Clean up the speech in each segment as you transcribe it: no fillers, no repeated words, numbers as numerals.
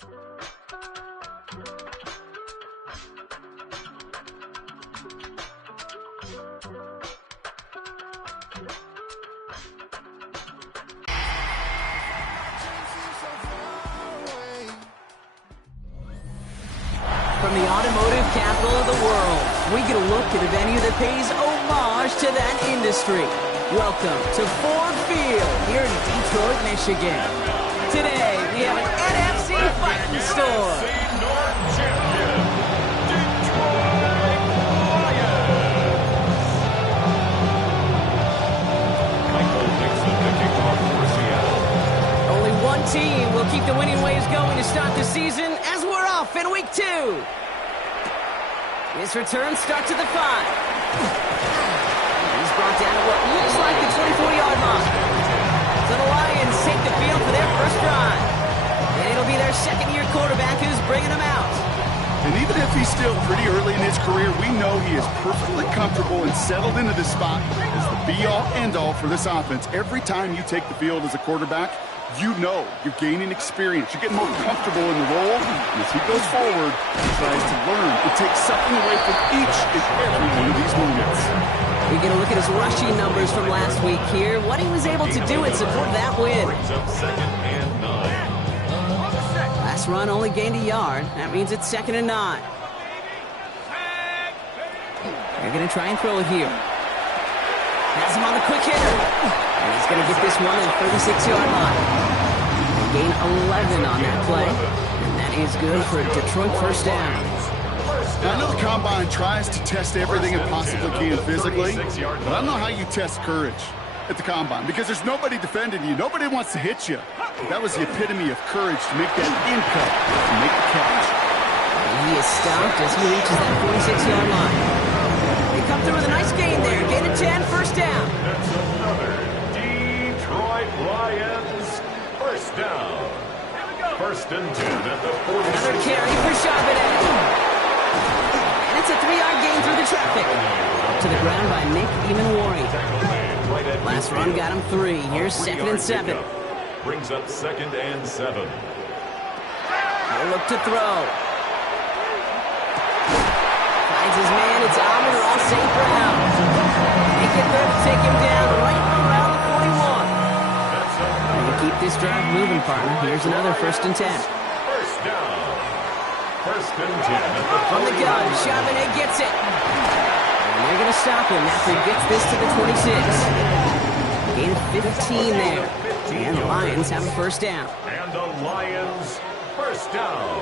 From the automotive capital of the world, we get a look at a venue that pays homage to that industry. Welcome to Ford Field here in Detroit, Michigan. Today, we have an NFC fighting store. Only one team will keep the winning ways going to start the season as we're off in week 2. His return starts at the 5. He's brought down at what looks like the 24-yard line. So the Lions take the field for their first drive. And it'll be their second-year quarterback who's bringing them out. And even if he's still pretty early in his career, we know he is perfectly comfortable and settled into this spot as the be-all, end-all for this offense. Every time you take the field as a quarterback, you know you're gaining experience. You're getting more comfortable in the role. And as he goes forward, he tries to learn and take something away from each and every one of these moments. We get a look at his rushing numbers from last week here. What he was able to do in support of that win. Last run only gained a yard. That means it's 2nd and 9. They're going to try and throw it here. Has him on the quick hitter. And he's going to get this one at the 36-yard line. They gain 11 on that play. And that is good for a Detroit first down. Now, I know the Combine tries to test everything it possibly can physically, but I don't know how you test courage at the Combine because there's nobody defending you. Nobody wants to hit you. That was the epitome of courage to make that in-cut and make the catch. And he is stopped as he reaches that 46-yard line. They come through with a nice gain there. Gain of 10, first down. That's another Detroit Lions first down. 1st and 10 at the 46. Another carry for Charbonnet. And it's a 3-yard gain through the traffic. To the ground by Nick Emanwari. Last run got him 3. Here's 2nd and 7. Brings up 2nd and 7. He'll look to throw. Finds his man. It's Amon-Ra St. Brown. They get there to take him down right around the 41. And to keep this drive moving, partner, here's another 1st and 10. First down. 1st and 10. From the gun, Charbonnet gets it. And they're going to stop him after he gets this to the 26. Gain of 15 there. And the Lions have a first down. And the Lions first down.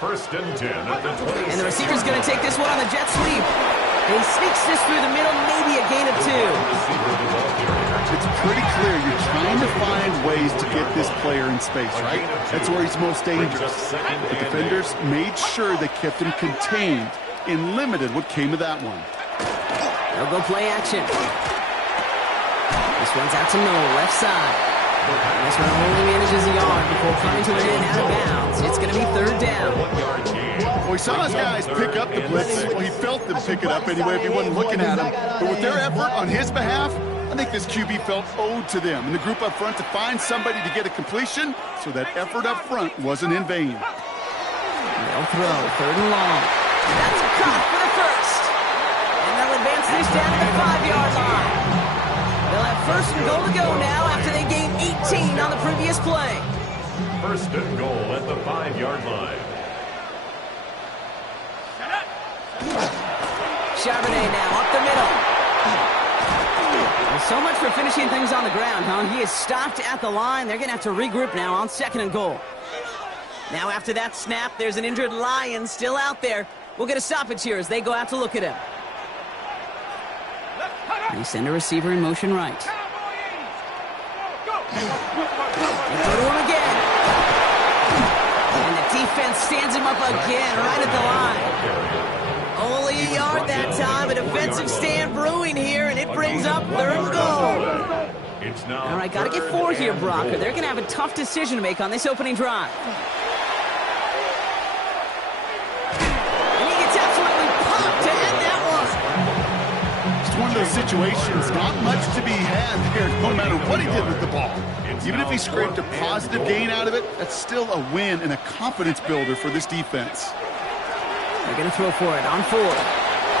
1st and 10 at the 26. And the receiver's going to take this one on the jet sweep. And he sneaks this through the middle, maybe a gain of 2. It's pretty clear you're trying to find ways to get this player in space, right? That's where he's most dangerous. The defenders made sure they kept him contained and limited what came of that one. They'll go play action. This one's out to Noel, left side. And this one only manages a yard before coming to an end out of bounds. It's going to be 3rd down. Well, we saw his guys pick up the blitz. Well, he felt them pick it up anyway if he wasn't looking at him. But with their effort on his behalf, I think this QB felt owed to them and the group up front to find somebody to get a completion, so that effort up front wasn't in vain. They'll throw, 3rd and long. That's a caught for the first. And they'll advance this down to the 5-yard line. They'll have 1st and goal to go now after they gain 18 on the previous play. 1st and goal at the 5-yard line. Charbonnet now up the middle. Well, so much for finishing things on the ground, huh? He is stopped at the line. They're going to have to regroup now on 2nd and goal. Now after that snap, there's an injured Lion still out there. We'll get a stoppage here as they go out to look at him. They send a receiver in motion right. They go to him again. And the defense stands him up again right at the line. Only a yard that time. A defensive stand brewing here, and it brings up 3rd and goal. All right, got to get 4 here, Brock, or they're going to have a tough decision to make on this opening drive. And he gets absolutely popped to end that one. just one of those situations, not much to be had there, no matter what he did with the ball. Even if he scraped a positive gain out of it, that's still a win and a confidence builder for this defense. They're going to throw for it on 4.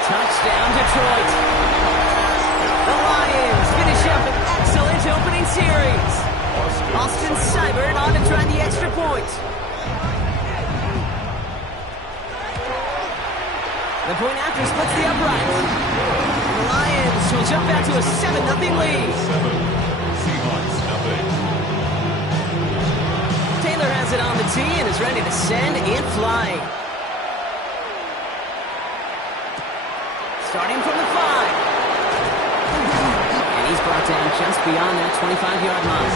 Touchdown, Detroit. The Lions finish up an excellent opening series. Austin Seibert on to try the extra point. The point after splits the upright. And the Lions will jump out to a 7-0 lead. SEAHAWKS nothing. Taylor has it on the tee and is ready to send it flying. Starting from the 5. And he's brought down just beyond that 25-yard line.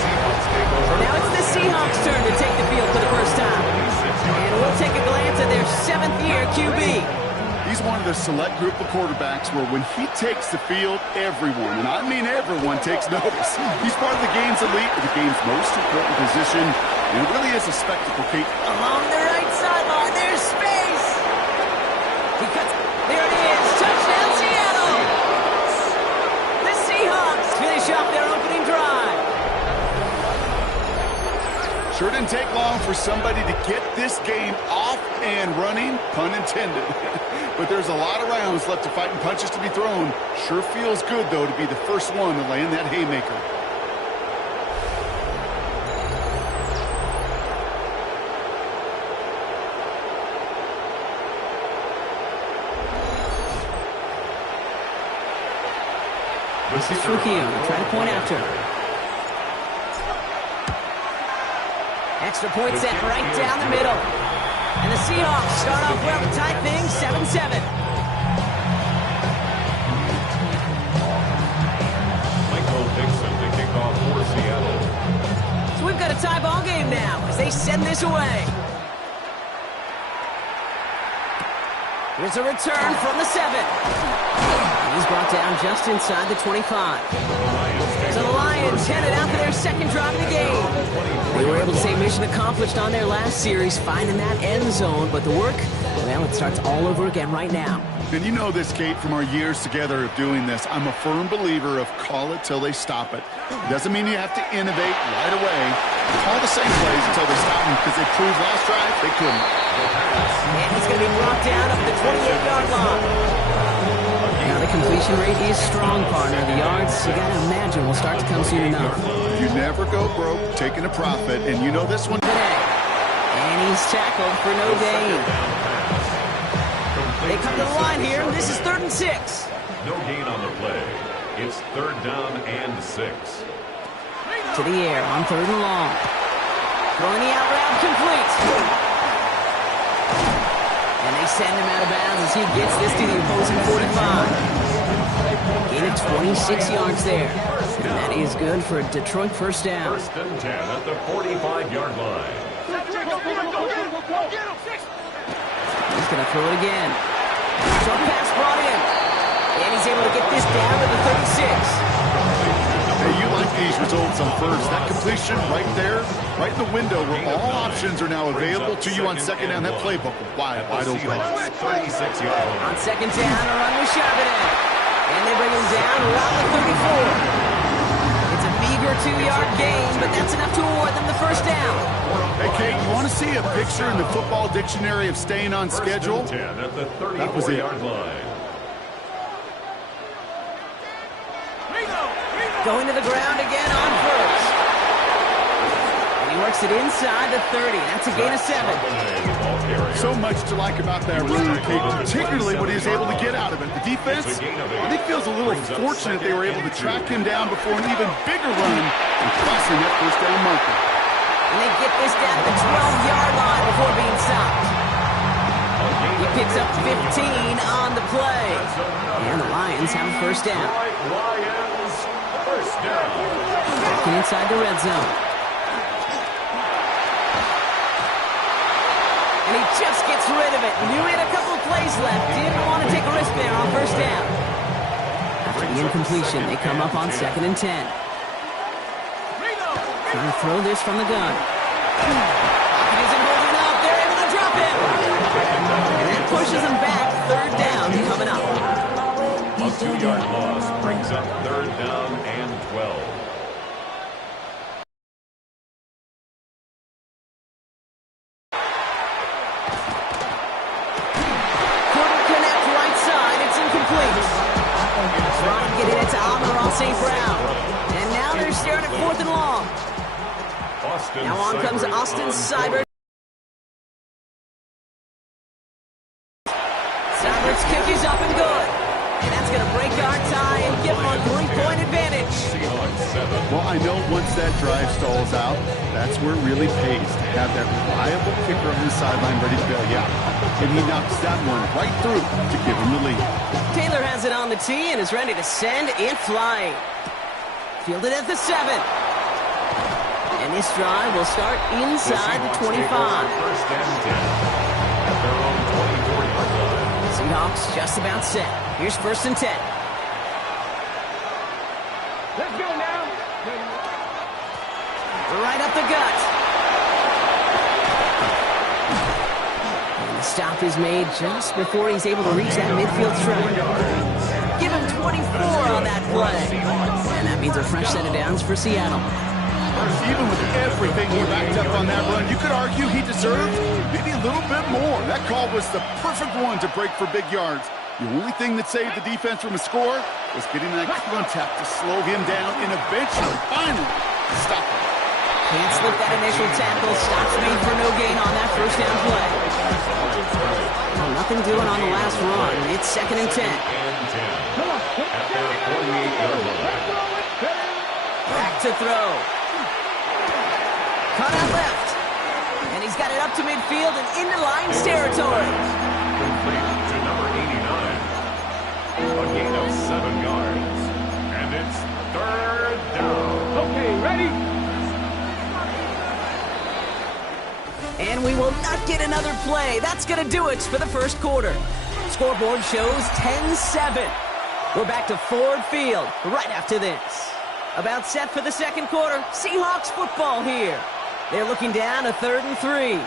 So now it's the Seahawks' turn to take the field for the first time. And we'll take a glance at their 7th-year QB. He's one of the select group of quarterbacks where when he takes the field, everyone, and I mean everyone, takes notice. He's part of the game's elite, the game's most important position, and it really is a spectacle, Kate. Along the right sideline, there's space. He cuts. There it is. Touchdown, Seattle. The Seahawks finish off their opening drive. Sure didn't take long for somebody to get this game off and running, pun intended. But there's a lot of rounds left to fight and punches to be thrown. Sure feels good, though, to be the first one to land that haymaker. This is Trujillo trying to point after. Extra point set right down the middle. And the Seahawks start off well to tie things 7-7. Michael Dixon to kick off for Seattle. So we've got a tie ball game now as they send this away. Here's a return from the 7. He's brought down just inside the 25. So the Lions headed out for their second drive of the game. They were able to say mission accomplished on their last series, finding that end zone. But the work, well, it starts all over again right now. And you know this, Kate, from our years together of doing this. I'm a firm believer of call it till they stop it. It doesn't mean you have to innovate right away. Call the same plays until they stop them, because they proved last drive they couldn't. And he's going to be brought down up the 28-yard line. Now the completion rate is strong, partner. The yards, you got to imagine, will start to come soon enough. You never go broke taking a profit, and you know this one. And he's tackled for no gain. They come to the line here. This is 3rd and 6. No gain on the play. It's 3rd down and 6. To the air on 3rd and long. Throwing the out route complete. And they send him out of bounds as he gets this to the opposing 45. Gain of 26 yards there. And that is good for a Detroit first down. 1st and 10 at the 45-yard line. He's going to throw it again. Short pass brought in. And he's able to get this down to the 36. Hey, you like these results on first. That completion right there, right in the window where all options are now available to you on second down. That playbook wide open. 36-yard line. On second down, a run with Charbonnet. And they bring him down around the 34. It's a meager 2-yard gain, but that's enough to award them the first down. Hey, Kate, you want to see a picture in the football dictionary of staying on schedule? 10 at the That was it. 34-yard line. Going to the ground again on first. And he works it inside the 30. That's a gain of 7. So much to like about that run, Kate, particularly what he was able to get out of it. The defense, I think, feels a little fortunate they were able to track him down before an even bigger run and crossing that first down marker. And they get this down to the 12-yard line before being stopped. He picks up 15 on the play. And the Lions have a first down. Lions, first down. Back inside the red zone. And he just gets rid of it. Knew he had a couple of plays left. Didn't want to take a risk there on first down. After the incompletion, they come up on 2nd and 10. Trying to throw this from the gun. He isn't holding up. They're able to drop him. And that pushes him back. 3rd down coming up. A 2-yard loss up 3rd down and 12. Couldn't connect right side. It's incomplete. Trying to get it to Amon-Ra St. Brown. And now they're staring at 4th and long. Now on comes Austin Seibert. Seibert's kick is up and good. And that's going to break our tie and give them a 3-point advantage. Well, I know once that drive stalls out, that's where it really pays to have that reliable kicker on the sideline ready to bail you out. And he knocks that one right through to give him the lead. Taylor has it on the tee and is ready to send it flying. Fielded at the 7. And this drive will start inside the 25. First and 10 at their own 24-yard line. Seahawks just about set. Here's 1st and 10. Let's go now. Right up the gut. And the stop is made just before he's able to reach that midfield strike. Give him 24 on that play. And that means a fresh set of downs for Seattle. Even with everything he racked up on that run, you could argue he deserved maybe a little bit more. That call was the perfect one to break for big yards. The only thing that saved the defense from a score was getting that contact to slow him down and eventually, finally, stop him. Can't slip that initial tackle. Stops made for no gain on that first down play. Well, nothing doing on the last run. It's 2nd and 10. At their 48-yard line. Back to throw. Cut out left. And he's got it up to midfield and into Lions territory. Complete to number 89. A gain of 7 yards. And it's 3rd down. Okay, ready? And we will not get another play. That's going to do it for the first quarter. Scoreboard shows 10-7. We're back to Ford Field right after this. About set for the second quarter. Seahawks football here. They're looking down a 3rd and 3.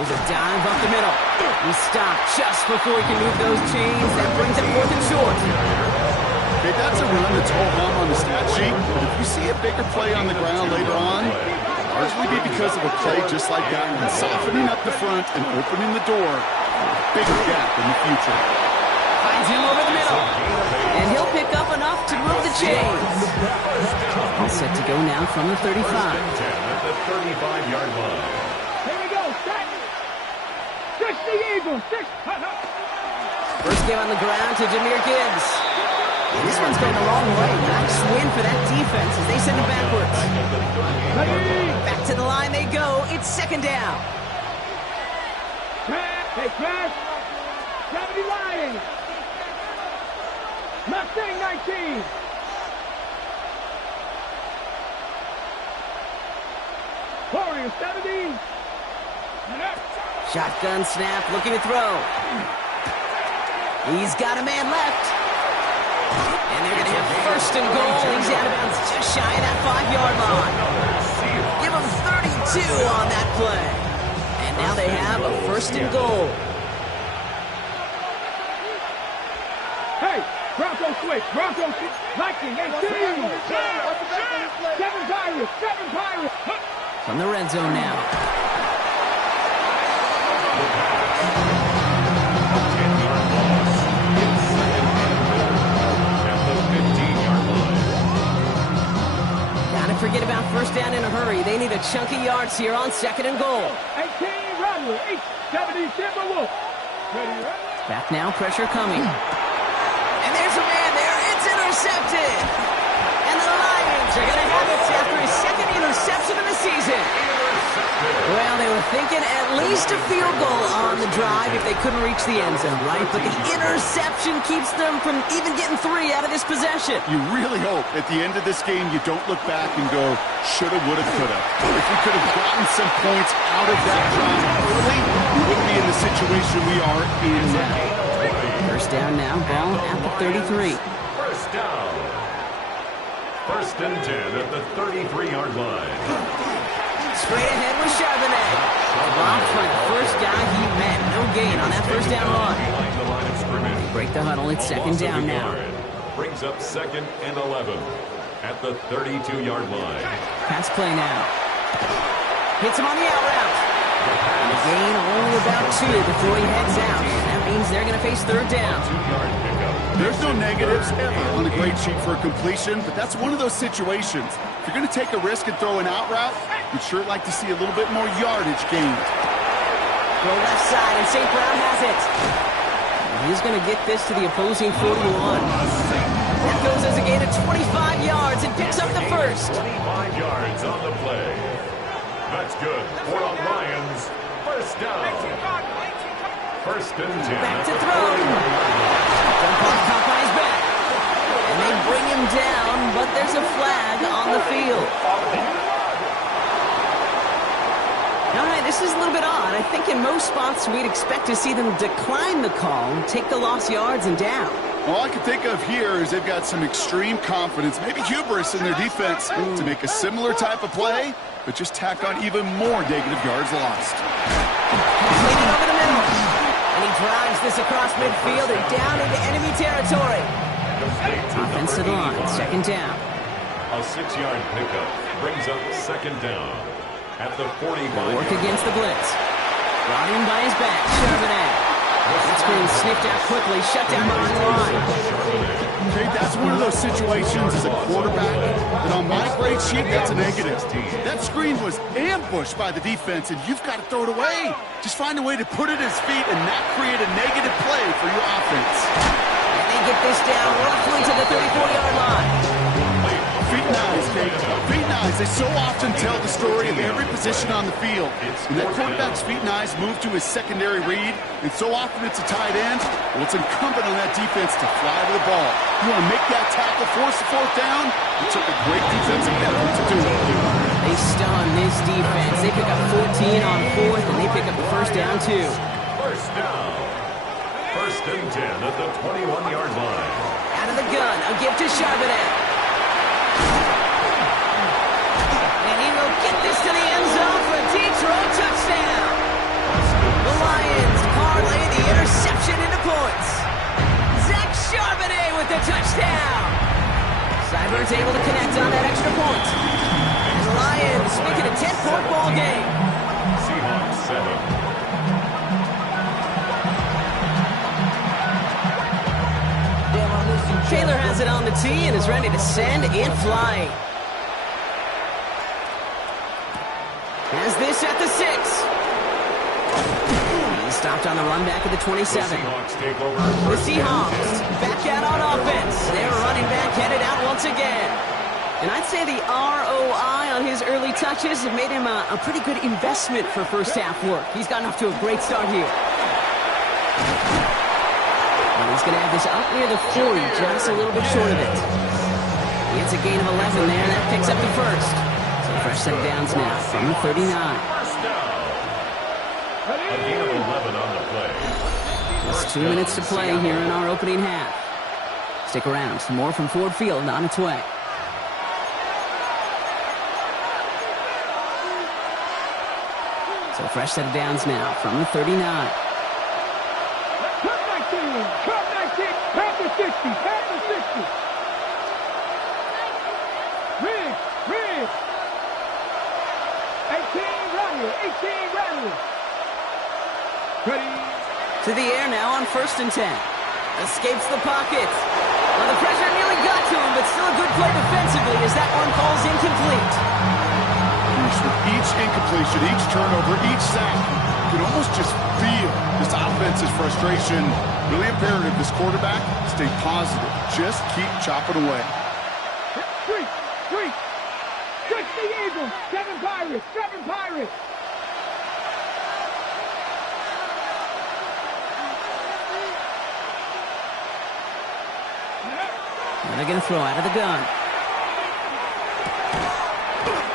There's a dive up the middle. He stopped just before he can move those chains. That brings it 4th and short. Okay, that's a run that's all hung on the stat sheet. But if you see a bigger play on the ground later on, it'll largely be because of a play just like that one, softening up the front and opening the door for a bigger gap in the future. Finds him over the middle. And he'll pick up enough to move the chains. All set to go now from the 35. 10 at the 35-yard line. Here we go. Set. 60 Eagles. 6. First game on the ground to Jahmyr Gibbs. And this one's going the wrong way. Nice win for that defense as they send it backwards. Back to the line they go. It's 2nd down. Hey, Crash. 70 Lions. Mustang 19. Warriors 17. Shotgun snap, looking to throw. He's got a man left. And they're going to have 1st and goal. He's out of bounds just shy of that 5-yard line. Give him 32 on that play. And now they have a 1st and goal. Hey, Bronco switch. Bronco switch. Lightning 18. 7 Pirates. 7 Pirates. From the red zone now. Gotta forget about 1st down in a hurry. They need a chunky yards here on 2nd and goal. 18 Rattler. 70 Timberwolf. Ready, ready. Back now, pressure coming. And there's a man there. It's intercepted. And the Lions are going to have it after his 2nd interception of the season. Well, they were thinking at least a field goal on the drive if they couldn't reach the end zone, right? But the interception keeps them from even getting 3 out of this possession. You really hope at the end of this game you don't look back and go, shoulda, woulda, coulda. If we could have gotten some points out of that drive early, we wouldn't be in the situation we are in now. 1st down now, ball at the 33. 1st down. 1st and 10 at the 33-yard line. Straight ahead with Charbonnet. Blocked by the first guy he met. No gain on that first down run. Behind the line of scrimmage. Break the huddle. It's second down now. Brings up 2nd and 11 at the 32-yard line. Pass play now. Hits him on the out route. And a gain only about 2 before he heads out. That means they're going to face third down. 2-yard pickup. There's no negatives ever on the grade sheet for a completion, but that's one of those situations. If you're going to take a risk and throw an out route, you'd sure like to see a little bit more yardage gained. Go left side, and St. Brown has it. And he's going to get this to the opposing 41. That goes as a gain of 25 yards and picks up the first. 25 yards on the play. That's good for the Lions. First down. First and 10. Back to throw. Jump off top on his back. And they bring him down, but there's a flag on the field. All right, this is a little bit odd. I think in most spots we'd expect to see them decline the call, take the lost yards and down. All I can think of here is they've got some extreme confidence, maybe hubris in their defense to make a similar type of play, but just tack on even more negative yards lost. Leading over the middle. And he drives this across midfield and down into enemy territory. Offensive line, second down. A 6-yard pickup brings up 2nd down at the 45. Work against the blitz. Brought in by his back, Charbonnet. It's being sniffed out quickly, shut down behind the line. Okay, that's one of those situations as a quarterback that on my grade sheet, that's a negative. That screen was ambushed by the defense, and you've got to throw it away. Just find a way to put it at his feet and not create a negative play for your offense. And they get this down roughly to the 34-yard line. Feet and eyes, Kate. Feet and eyes, they so often tell the story of every position on the field. And that quarterback's feet and eyes move to his secondary read, and so often it's a tight end. Well, it's incumbent on that defense to fly to the ball. You want to make that tackle, force the fourth down? It took a great defensive effort to do it. They stun this defense. They pick up 14 on fourth, and they pick up the first down, too. First down. First and 10 at the 21-yard line. Out of the gun, a give to Charbonnet. And he will get this to the end zone for a deep throw touchdown. The Lions parlay the interception into points. Zach Charbonnet with the touchdown. Sideburns able to connect on that extra point. And the Lions make it a 10-point ball game. Seahawks 7. Taylor has it on the tee and is ready to send it flying. Has this at the 6. He's stopped on the run back at the 27. The Seahawks back out on offense. Their running back headed out once again. And I'd say the ROI on his early touches have made him a pretty good investment for first half work. He's gotten off to a great start here. He's going to have this up near the 40, just a little bit short of it. He gets a gain of 11 there, and that picks up the first. So fresh set of downs now from the 39. First down. A gain of 11 on the play. Just 2 minutes to play here in our opening half. Stick around, some more from Ford Field on its way. So fresh set of downs now from the 39. To the air now on 1st and 10. Escapes the pocket. Well, the pressure nearly got to him, but still a good play defensively as that one falls incomplete. With each incompletion, each turnover, each sack, you can almost just feel this offense's frustration. Really imperative this quarterback stay positive. Just keep chopping away. 3. 6 the Eagles. 7 Pirates. 7 Pirates. And they're going to throw out of the gun.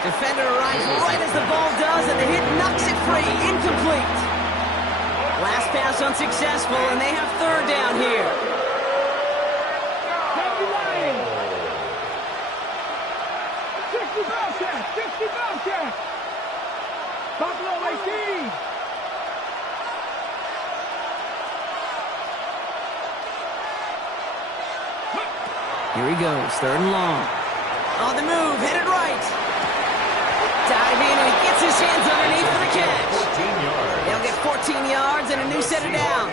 Defender arrives right as the ball does, and the hit knocks it free. Incomplete. Last pass unsuccessful, and they have third down here. 60 ball check. 60 ball check. Here he goes, 3rd and long. On the move, headed right. Dive in, and he gets his hands underneath for the catch. 14 yards. They'll get 14 yards and a new set of downs.